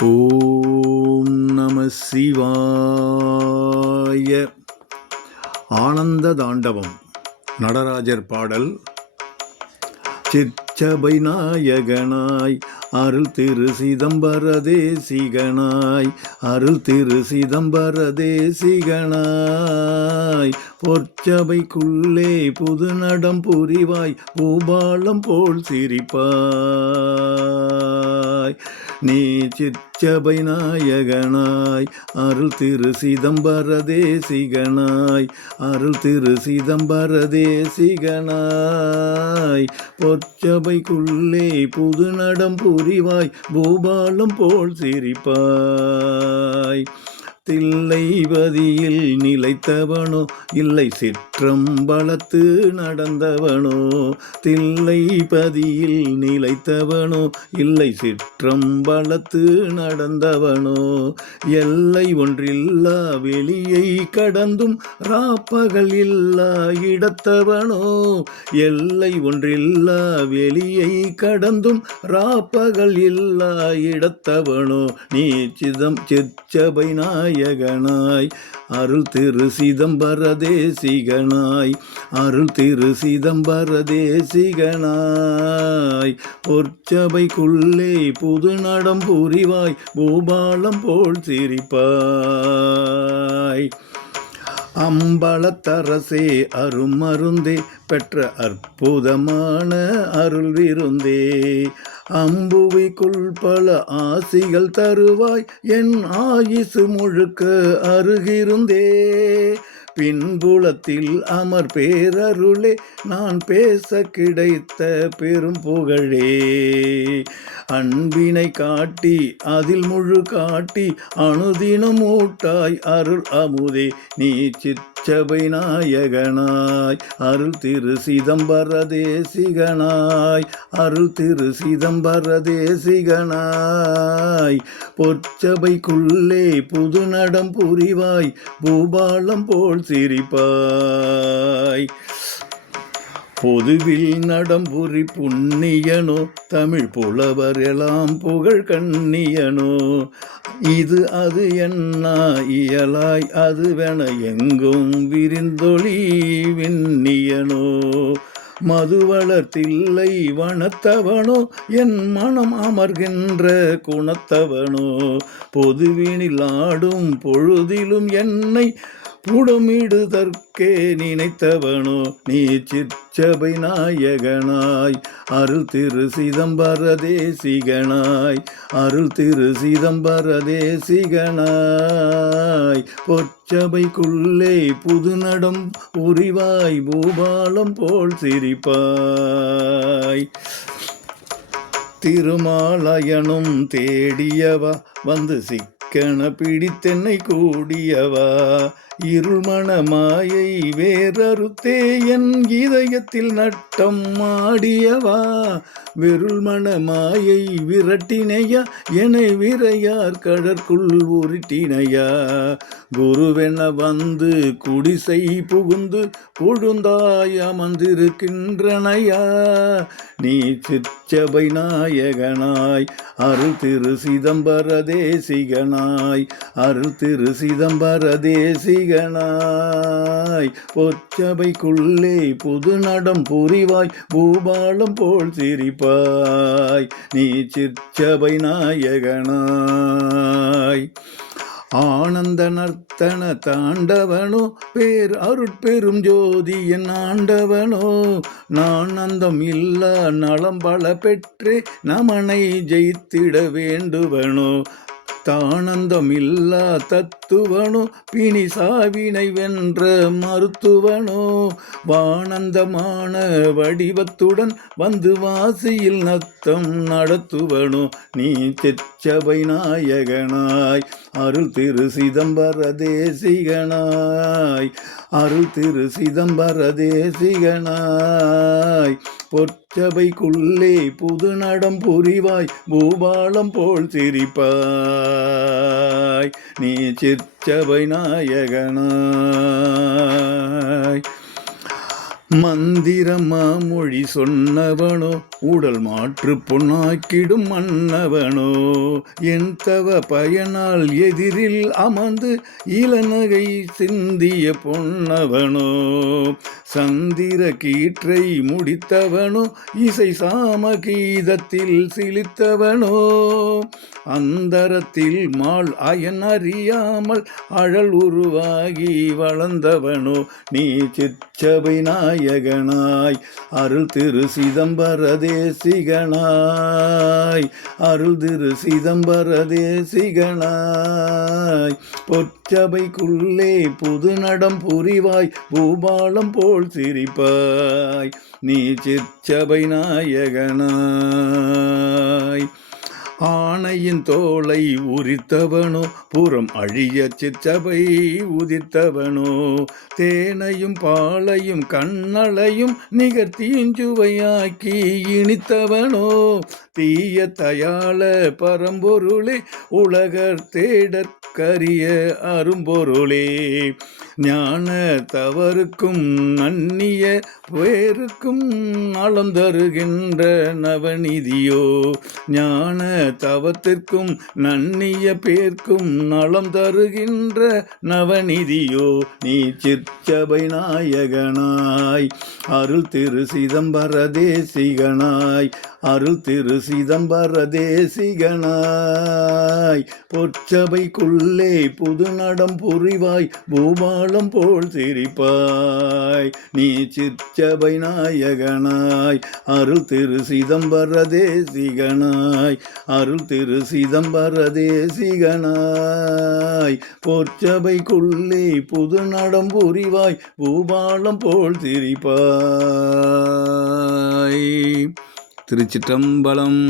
ஓம் நம சிவாய. ஆனந்த தாண்டவம் நடராஜர் பாடல். சிச்சபை நாயகனாய் அருள் திரு சிதம்பர தேசிகனாய். அருள் திரு சிதம்பர தேசிகனாய். பொற்சபைக்குள்ளே புது நடம் புரிவாய். பூபாலம் போல் சிரிப்பாய். நீ சிற்றபை நாயகனாய். அருள் திரு சிதம்பர தேசிகனாய். அருள் திரு சிதம்பர தேசிகனாய். பொற்சபைக்குள்ளே புது நடம் புரிவாய் பூபாலம் போல் சிரிப்பாய். தில்லைவதியில் நிலைத்தவனோ இல்லை சிற்றம்பலத்து நடந்தவனோ தில்லைபதியில் நிலைத்தவனோ இல்லை சிற்றம்பலத்து நடந்தவனோ எல்லை ஒன்றில்லா வெளியை கடந்தும் ராப்பகல் இல்லா இடத்தவனோ எல்லை ஒன்றில்லா வெளியை கடந்தும் ராப்பகல் இல்லா இடத்தவனோ நீ சிதம் நாய் நாயகனாய் அருள் திரு சிதம்பர தேசிகனாய். அருள் திரு சிதம்பர தேசிகனாய். பொற்சபைக்குள்ளே புது நடம் புரிவாய். பூபாலம் போல் சிரிப்பாய். அம்பலத்தரசே அருமருந்தே பெற்ற அற்புதமான அருள் விருந்தே. அம்புவிக்குள் பல ஆசிகள் தருவாய் என் ஆயுசு முழுக்க அருகிருந்தே. பின்புலத்தில் அமர் பேரருளே நான் பேச கிடைத்த பெரும் புகழே. அன்பினை காட்டி அதில் முழு காட்டி அனுதினம் ஊட்டாய் அருள் அமுதே. நீ சிற்றபை நாயகனாய் அருள் திரு சிதம்பர தேசிகனாய் அருள் திரு சிதம்பர தேசிகனாய். பொற்சபைக்குள்ளே புது நடம் புரிவாய் பூபாலம் போல் சிரிப்பாய். பொதுவில் நடம்புரி புண்ணியனோ தமிழ் புலவர் எல்லாம் புகழ் கண்ணியனோ இது அது என்ன இயலாய் அதுவென எங்கும் விரிந்தொளி விண்ணியனோ? மதுவளர்த்தில்லை வனத்தவனோ? என் மனம் அமர்கின்ற குணத்தவனோ? பொதுவினில் ஆடும் பொழுதிலும் என்னை புடமிடுதற்கே நினைத்தவனோ நீ சிற்சபை நாயகனாய். அருள் திரு சிதம்பர தேசிகனாய். அருள் திரு சிதம்பர தேசிகனாய். பொற்சபைக்குள்ளே புதுநடம் உரிவாய் பூபாலம் போல் சிரிப்பாய். திருமாலயனும் தேடியவா வந்து கண பிடித்தென்னை கூடியவா? இருள்மண மாயை வேறறுத்தே என் இதயத்தில் நட்டம் மாடியவா வெருள்மண மாயை விரட்டினையா என விரையார் கடற்குள் உருட்டினையா? குருவென வந்து குடிசை புகுந்து கொழுந்தாய் அமர்ந்திருக்கின்றனையா? நீ சிற்றபை நாயகனாய் அருள் திரு சிதம்பர தேசிகனாய் அருள் திரு சிதம்பர தேசிகனாய். பொச்சபைக்குள்ளே புது நடம் புரிவாய் பூபாலம் போல் சிரிப்பாய் நீ சிற்சபை நாயகனாய். ஆனந்த நர்த்தன தாண்டவனோ பேர் அருட்பெரும் ஜோதி என் ஆண்டவனோ நான் அந்தம் இல்லா நலம் பல பெற்றே நமனை ஜெயித்திட வேண்டுவனோ. தானந்தமில்லா தத் தத்துவனோ பிணி சாவினை வென்ற மருத்துவனோ வானந்தமான வடிவத்துடன் வந்து வாசியில் நத்தம் நடத்துவனோ நீ தெச்சபை நாயகனாய் அருள் திரு சிதம்பர தேசிகனாய் அருள் திரு சிதம்பர தேசிகனாய். பொற்சபைக்குள்ளே புது நடம் புரிவாய் பூபாலம் போல் சிரிப்பாய். நீ சிற்சபை நாயகனாய் மந்திரமா மொழி சொன்னவனோ உடல் மாற்று பொன்னாக்கிடும் மன்னவனோ என் தவ பயனால் எதிரில் அமர்ந்து இளநகை சிந்திய பொன்னவனோ சந்திர கீற்றை முடித்தவனோ இசை சாம கீதத்தில் சிலித்தவனோ அந்தரத்தில் மாள் அயன் அறியாமல் அழல் உருவாகி வளர்ந்தவனோ நீ சிச்சபை நாயகனாய். அருள் திரு சிதம்பர தேசிகனாய். அருள் திரு சிதம்பர தேசிகனாய். பொற்சபைக்குள்ளே புது நடம் புரிவாய் பூபாலம் போல் சிரிப்பாய். நீ சிச்சபை நாயகனாய். ஆணையின் தோலை உரித்தவனோ புறம் அழிய சிற்றபை உதித்தவனோ தேனையும் பாலையும் கண்ணளையும் நிகர்த்தீஞ்சுவையாக்கி இனித்தவனோ தீய தயால பரம்பொருளே உலகர் தேடற்கரிய அரும்பொருளே ஞான தவறுக்கும் நன்னிய வேருக்கும் நலம் தருகின்ற நவநிதியோ? ஞான தவத்திற்கும் நன்னிய பேர்க்கும் நலம் தருகின்ற நவநிதியோ? நீ சிற்சபை நாயகனாய் அருள் திரு சிதம்பர தேசிகனாய் அருள் திரு சிதம்பர தேசிகனாய். பொற்சபைக்குள்ளே புதுநடம் புரிவாய் புரிவாய் பூபாலம் போல் சிரிப்பாய். நீ சிற்றபை நாயகனாய். அருள் திரு சிதம்பர தேசிகனாய். அருள் திரு சிதம்பர தேசிகனாய். பொற்சபைக்குள்ளே புது நடம் புரிவாய். பூபாலம் போல் சிரிப்பாய். திருச்சிற்றம்பலம்